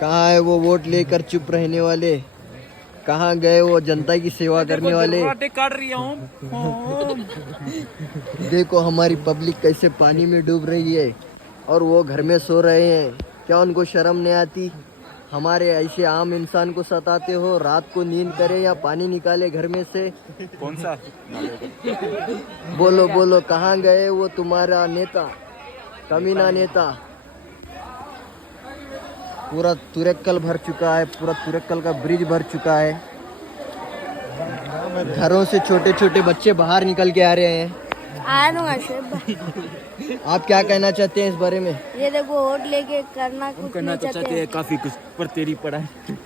कहाँ है वो वोट लेकर चुप रहने वाले? कहाँ गए वो जनता की सेवा करने वाले? काट रही हूँ। देखो हमारी पब्लिक कैसे पानी में डूब रही है और वो घर में सो रहे हैं। क्या उनको शर्म नहीं आती? हमारे ऐसे आम इंसान को सताते हो। रात को नींद करे या पानी निकाले घर में से? कौन सा? बोलो बोलो, कहाँ गए वो तुम्हारा नेता, कमीना नेता? पूरा तुरक्कल भर चुका है, पूरा तुरक्कल का ब्रिज भर चुका है। घरों से छोटे छोटे बच्चे बाहर निकल के आ रहे हैं। आ रहा हूँ शुएब भाई। आप क्या कहना चाहते हैं इस बारे में? ये देखो वोट लेके करना कुछ नहीं चाहते हैं। काफी कुछ पर तेरी पढ़ाई